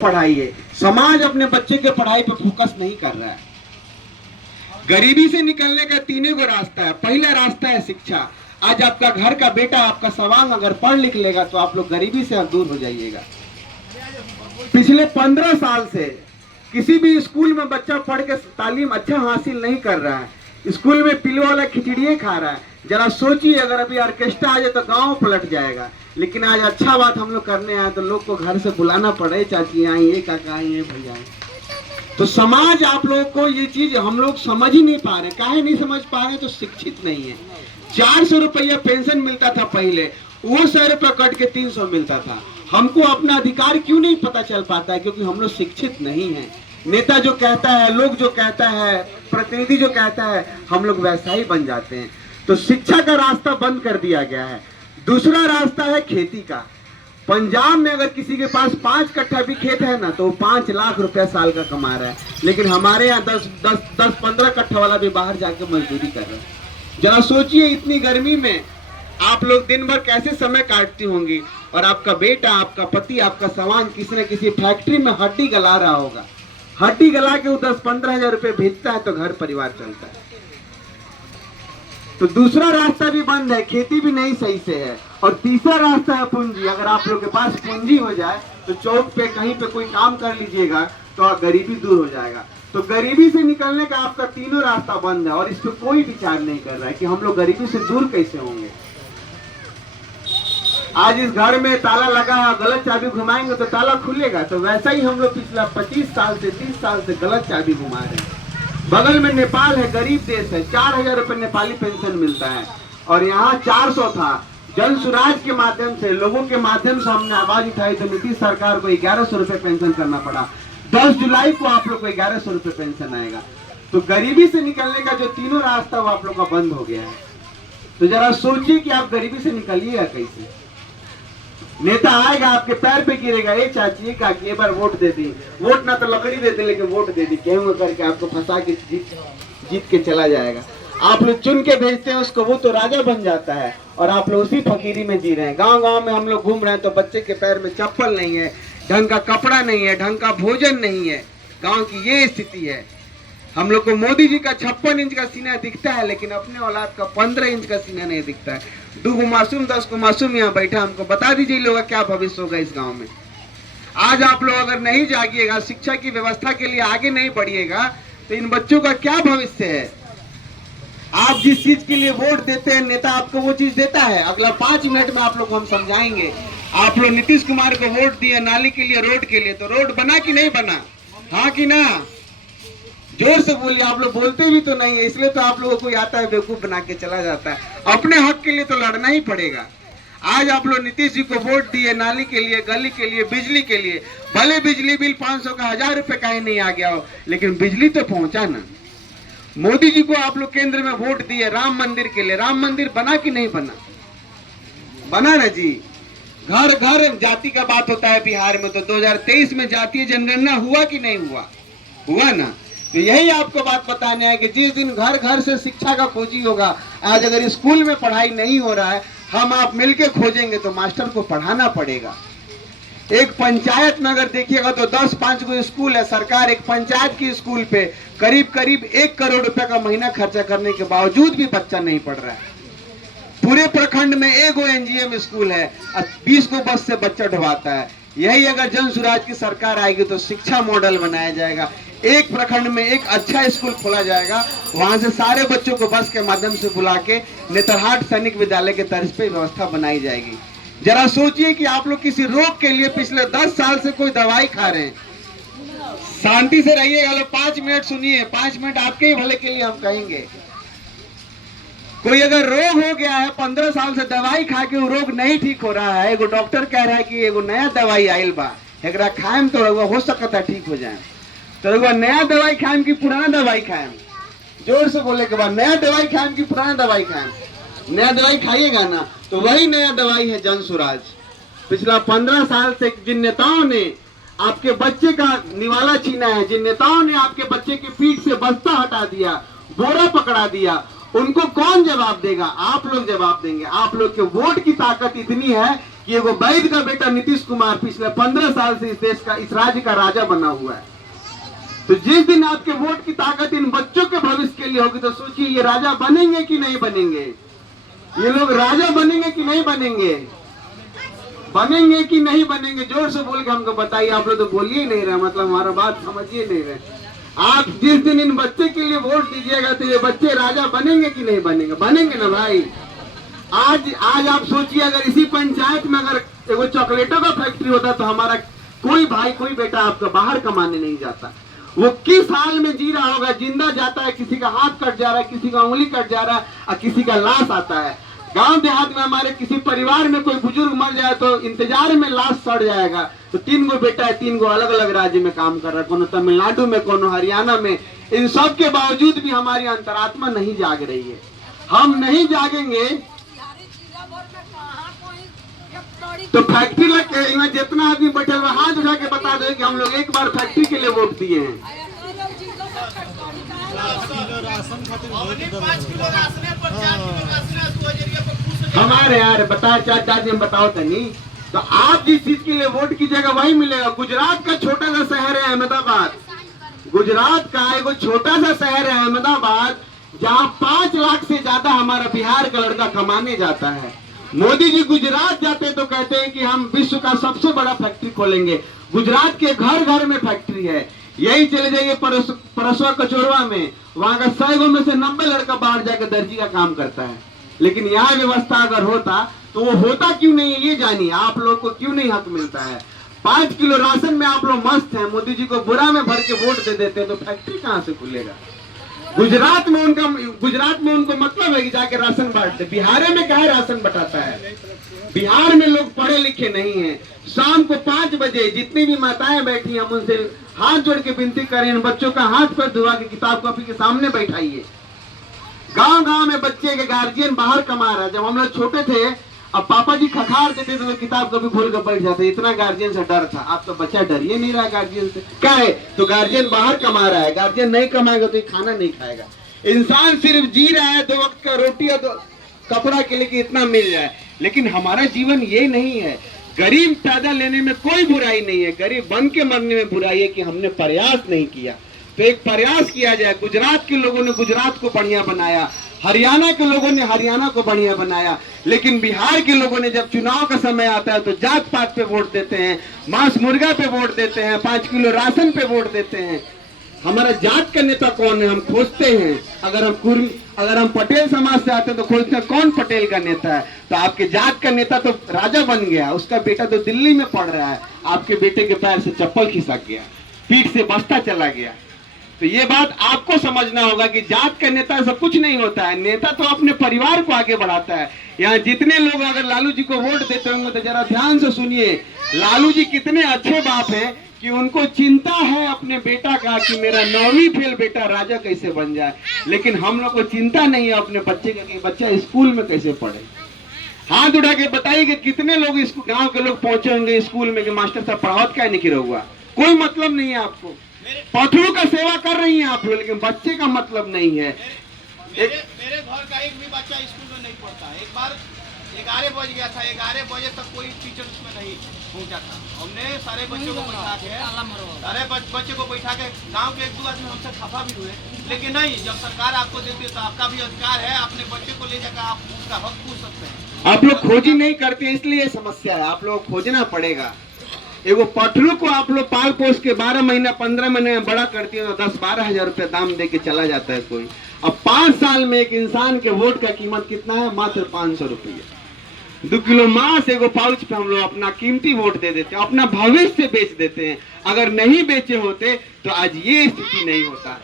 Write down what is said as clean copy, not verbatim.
पढ़ाई है। समाज अपने बच्चे के पढ़ाई पे फोकस नहीं कर रहा है। गरीबी से निकलने का तीन गो रास्ता है। पहला रास्ता है शिक्षा। आज आपका घर का बेटा, आपका सवांग अगर पढ़ लिख लेगा तो आप लोग गरीबी से दूर हो जाइएगा। पिछले 15 साल से किसी भी स्कूल में बच्चा पढ़ के तालीम अच्छा हासिल नहीं कर रहा है। स्कूल में पिलो वाला खिचड़िए खा रहा है। जरा सोचिए, अगर अभी ऑर्केस्ट्रा आ जाए तो गांव पलट जाएगा। लेकिन आज अच्छा बात हम लोग करने आए तो लोग को घर से बुलाना पड़े, चाची आइए, काका आइए, भैया आइए। तो समाज आप लोगों को ये चीज हम लोग समझ ही नहीं पा रहे। काहे नहीं समझ पा रहे? तो शिक्षित नहीं है। 400 रुपया पेंशन मिलता था पहले, वो 100 रुपया कट के 300 मिलता था। हमको अपना अधिकार क्यों नहीं पता चल पाता है? क्योंकि हम लोग शिक्षित नहीं है। नेता जो कहता है, लोग जो कहता है, प्रतिनिधि जो कहता है, हम लोग वैसा ही बन जाते हैं। तो शिक्षा का रास्ता बंद कर दिया गया है। दूसरा रास्ता है खेती का। पंजाब में अगर किसी के पास 5 कट्ठा भी खेत है ना, तो 5 लाख रुपया साल का कमा रहा है। लेकिन हमारे यहाँ 10-15 कट्ठा वाला भी बाहर जाके मजदूरी कर रहा है। जरा सोचिए, इतनी गर्मी में आप लोग दिन भर कैसे समय काटती होंगी, और आपका बेटा, आपका पति, आपका सवांग किसी न किसी फैक्ट्री में हड्डी गला रहा होगा। हड्डी गला के वो 10-15 हजार रुपये भेजता है तो घर परिवार चलता है। तो दूसरा रास्ता भी बंद है, खेती भी नहीं सही से है। और तीसरा रास्ता है पूंजी। अगर आप लोग के पास पूंजी हो जाए तो चौक पे कहीं पे कोई काम कर लीजिएगा तो गरीबी दूर हो जाएगा। तो गरीबी से निकलने का आपका तीनों रास्ता बंद है, और इस पर कोई विचार नहीं कर रहा है कि हम लोग गरीबी से दूर कैसे होंगे। आज इस घर में ताला लगा, गलत चाबी घुमाएंगे तो ताला खुलेगा। तो वैसा ही हम लोग पिछला 25 साल से 30 साल से गलत चाबी घुमा रहे हैं। बगल में नेपाल है, गरीब देश है, 4000 रुपये नेपाली पेंशन मिलता है, और यहाँ 400 था। जन सुराज के माध्यम से, लोगों के माध्यम से हमने आवाज उठाई तो नीतीश सरकार को 1100 रुपये पेंशन करना पड़ा। 10 जुलाई को आप लोग को 1100 रुपये पेंशन आएगा। तो गरीबी से निकलने का जो तीनों रास्ता वो आप लोग का बंद हो गया है। तो जरा सोचिए कि आप गरीबी से निकलिएगा कैसे। नेता आएगा, आपके पैर पे गिरेगा, ए चाची, काकी, एक बार वोट दे दी। वोट ना तो लकड़ी देते, लेकिन वोट दे दी, गेहूं करके आपको फंसा के जीत के चला जाएगा। आप लोग चुन के भेजते हैं उसको, वो तो राजा बन जाता है, और आप लोग उसी फकीरी में जी रहे हैं। गांव गांव में हम लोग घूम रहे हैं तो बच्चे के पैर में चप्पल नहीं है, ढंग का कपड़ा नहीं है, ढंग का भोजन नहीं है। गाँव की ये स्थिति है। हम लोग को मोदी जी का 56 इंच का सीना दिखता है, लेकिन अपने औलाद का 15 इंच का सीना नहीं दिखता है। 2 को मासूम, 10 को मासूम यहाँ बैठा। हमको बता दीजिए लोग क्या भविष्य होगा इस गांव में। आज आप लोग अगर नहीं जागिएगा, शिक्षा की व्यवस्था के लिए आगे नहीं बढ़िएगा, तो इन बच्चों का क्या भविष्य है? आप जिस चीज के लिए वोट देते हैं, नेता आपको वो चीज देता है। अगला 5 मिनट में आप लोग को हम समझाएंगे। आप लोग नीतीश कुमार को वोट दिए नाली के लिए, रोड के लिए, तो रोड बना कि नहीं बना? हाँ कि ना? जोर से बोलिए। आप लोग बोलते भी तो नहीं है, इसलिए तो आप लोगों को आता है, बेवकूफ बना के चला जाता है। अपने हक के लिए तो लड़ना ही पड़ेगा। आज आप लोग नीतीश जी को वोट दिए नाली के लिए, गली के लिए, बिजली के लिए। भले बिजली बिल 500 का 1000 रुपये का ही नहीं आ गया हो, लेकिन बिजली तो पहुंचा ना। मोदी जी को आप लोग केंद्र में वोट दिए राम मंदिर के लिए। राम मंदिर बना कि नहीं बना? बना ना जी। घर घर जाति का बात होता है बिहार में, तो 2023 में जातीय जनगणना हुआ कि नहीं हुआ? हुआ ना। तो यही आपको बात बताने है कि जिस दिन घर घर से शिक्षा का खोजी होगा, आज अगर स्कूल में पढ़ाई नहीं हो रहा है, हम आप मिलके खोजेंगे तो मास्टर को पढ़ाना पड़ेगा। एक पंचायत में अगर देखिएगा तो 10-5 गो स्कूल है। सरकार एक पंचायत की स्कूल पे करीब 1 करोड़ रुपए का महीना खर्चा करने के बावजूद भी बच्चा नहीं पढ़ रहा है। पूरे प्रखंड में 1 गो एनजीएम स्कूल है, 20 गो बस से बच्चा ढुवाता है। यही अगर जन सुराज की सरकार आएगी तो शिक्षा मॉडल बनाया जाएगा। एक प्रखंड में एक अच्छा स्कूल खोला जाएगा, वहां से सारे बच्चों को बस के माध्यम से बुला के नेतरहाट सैनिक विद्यालय के तर्ज पे व्यवस्था बनाई जाएगी। जरा सोचिए कि आप लोग किसी रोग के लिए पिछले 10 साल से कोई दवाई खा रहे हैं। शांति से रहिएगा, 5 मिनट सुनिए, 5 मिनट आपके ही भले के लिए हम कहेंगे। कोई अगर रोग हो गया है, 15 साल से दवाई खा के वो रोग नहीं ठीक हो रहा है, एगो डॉक्टर कह रहा है कि एगो नया दवाई आयल बा, एकरा खाएम तो हो सकता है ठीक हो जाए। तो नया दवाई खाएम कि पुराना दवाई खाएम? जोर से बोले के बाद, नया दवाई खाएम कि पुराना दवाई खाएम? नया दवाई खाइएगा ना। तो वही नया दवाई है जन सुराज। पिछला 15 साल से जिन नेताओं ने आपके बच्चे का निवाला छीना है, जिन नेताओं ने आपके बच्चे के पीठ से बस्ता हटा दिया, बोरा पकड़ा दिया, उनको कौन जवाब देगा? आप लोग जवाब देंगे। आप लोग के वोट की ताकत इतनी है कि एगो वैद्य का बेटा नीतीश कुमार पिछले 15 साल से इस देश का, इस राज्य का राजा बना हुआ है। तो जिस दिन आपके वोट की ताकत इन बच्चों के भविष्य के लिए होगी तो सोचिए ये राजा बनेंगे कि नहीं बनेंगे? ये लोग राजा बनेंगे कि नहीं बनेंगे? बनेंगे कि नहीं बनेंगे? जोर से बोल के हमको बताइए। आप लोग तो बोलिए ही नहीं रहे, मतलब हमारा बात समझिए नहीं रहे। आप जिस दिन इन बच्चे के लिए वोट दीजिएगा तो ये बच्चे राजा बनेंगे कि नहीं बनेंगे? बनेंगे ना भाई। आज आप सोचिए अगर इसी पंचायत में अगर एगो चॉकलेटों का फैक्ट्री होता तो हमारा कोई भाई कोई बेटा आपका बाहर कमाने नहीं जाता। वो किस हाल में जी रहा होगा? जिंदा जाता है, किसी का हाथ कट जा रहा है, किसी का उंगली कट जा रहा है और किसी का लाश आता है। गांव देहात में हमारे किसी परिवार में कोई बुजुर्ग मर जाए तो इंतजार में लाश सड़ जाएगा। तो 3 गो बेटा है, 3 गो अलग अलग राज्य में काम कर रहा है, कोनो तमिलनाडु में, कोनो हरियाणा में। इन सब के बावजूद भी हमारी अंतरात्मा नहीं जाग रही है। हम नहीं जागेंगे तो फैक्ट्री में जितना आदमी बैठे हुए हाथ उठा के बता दो कि हम लोग एक बार फैक्ट्री के लिए वोट दिए हैं। हमारे यार बताए चाचा जी, हम बताओ तो नहीं। तो आप जिस चीज के लिए वोट कीजिएगा वही मिलेगा। गुजरात का छोटा सा शहर है अहमदाबाद, गुजरात का एक छोटा सा शहर है अहमदाबाद, जहाँ 5 लाख से ज्यादा हमारा बिहार का लड़का कमाने जाता है। मोदी जी गुजरात जाते तो कहते हैं कि हम विश्व का सबसे बड़ा फैक्ट्री खोलेंगे। गुजरात के घर घर में फैक्ट्री है। यही चले जाइए परसवा कचोरवा में, वहां का 100 में से 90 लड़का बाहर जाकर दर्जी का काम करता है। लेकिन यहाँ व्यवस्था अगर होता तो वो होता क्यों नहीं है ये जानिए। आप लोग को क्यों नहीं हक मिलता है? 5 किलो राशन में आप लोग मस्त हैं, मोदी जी को बुरा में भर के वोट दे देते हैं, तो फैक्ट्री कहाँ से खुलेगा? गुजरात में उनको मतलब है कि जाके राशन बांटते। बिहार में क्या राशन बटाता है? बिहार में लोग पढ़े लिखे नहीं हैं। शाम को 5 बजे जितनी भी माताएं बैठी हम उनसे हाथ जोड़ के विनती करें, इन बच्चों का हाथ पर धुआ के किताब कॉपी के सामने बैठाइए। गांव गांव में बच्चे के गार्जियन बाहर कमा रहा है। जब हम लोग छोटे थे अब पापा जी खखार देते थे तो किताब कभी खोल कर बैठ जाते, इतना गार्जियन से डर था। अब तो बच्चा डरिए नहीं रहा गार्जियन से। क्या है? तो गार्जियन बाहर कमा रहा है, गार्जियन नहीं कमाएगा तो ये खाना नहीं खाएगा। इंसान सिर्फ जी रहा है 2 वक्त का रोटी और 2 कपड़ा के लिए कि इतना मिल जाए। लेकिन हमारा जीवन ये नहीं है। गरीब पैदा लेने में कोई बुराई नहीं है, गरीब बन के मरने में बुराई है कि हमने प्रयास नहीं किया। तो एक प्रयास किया जाए। गुजरात के लोगों ने गुजरात को बढ़िया बनाया, हरियाणा के लोगों ने हरियाणा को बढ़िया बनाया, लेकिन बिहार के लोगों ने जब चुनाव का समय आता है तो जात पात पे वोट देते हैं, मांस मुर्गा पे वोट देते हैं, 5 किलो राशन पे वोट देते हैं। हमारा जात का नेता कौन है? हम खोजते हैं। अगर हम पटेल समाज से आते हैं तो खोजते हैं कौन पटेल का नेता है। तो आपके जात का नेता तो राजा बन गया, उसका बेटा तो दिल्ली में पढ़ रहा है, आपके बेटे के पैर से चप्पल खिसक गया, पीठ से बस्ता चला गया। तो ये बात आपको समझना होगा कि जात का नेता सब कुछ नहीं होता है। नेता तो अपने परिवार को आगे बढ़ाता है। यहाँ जितने लोग अगर लालू जी को वोट देते होंगे तो जरा ध्यान से सुनिए, लालू जी कितने अच्छे बाप हैं कि उनको चिंता है अपने बेटा का कि मेरा 9वीं फेल बेटा राजा कैसे बन जाए। लेकिन हम लोग को चिंता नहीं है अपने बच्चे का कि बच्चा स्कूल में कैसे पढ़े। हाथ उठा के बताइए कि कितने लोग गांव के लोग पहुंचे होंगे स्कूल में कि मास्टर साहब पढ़ावत क्या नहीं किया हुआ। कोई मतलब नहीं है आपको। पथरू का सेवा कर रही हैं आप लोग, लेकिन बच्चे का मतलब नहीं है। मेरे घर का एक भी बच्चा स्कूल में नहीं पढ़ता। एक बार 11 बज गया था, 11 बजे तक कोई टीचर उसमें नहीं पहुंचा था। हमने सारे बच्चों को बैठा के गांव के 1-2 आदमी हमसे खफा भी हुए, लेकिन नहीं, जब सरकार आपको देती है तो आपका भी अधिकार है, अपने बच्चे को ले जाकर आप उसका हक पूछ सकते हैं। आप लोग खोजी नहीं करते, इसलिए समस्या है। आप लोग खोजना पड़ेगा। एगो पटलू को आप लोग पाल पोस के 12 महीना 15 महीने में बड़ा करती है तो 10-12 हजार रुपया दाम दे के चला जाता है कोई। अब 5 साल में एक इंसान के वोट का कीमत कितना है? मात्र 500 रुपये। 2 किलो मांस एगो पाउच पे हम लोग अपना कीमती वोट दे देते हैं, अपना भविष्य बेच देते हैं। अगर नहीं बेचे होते तो आज ये स्थिति नहीं होता।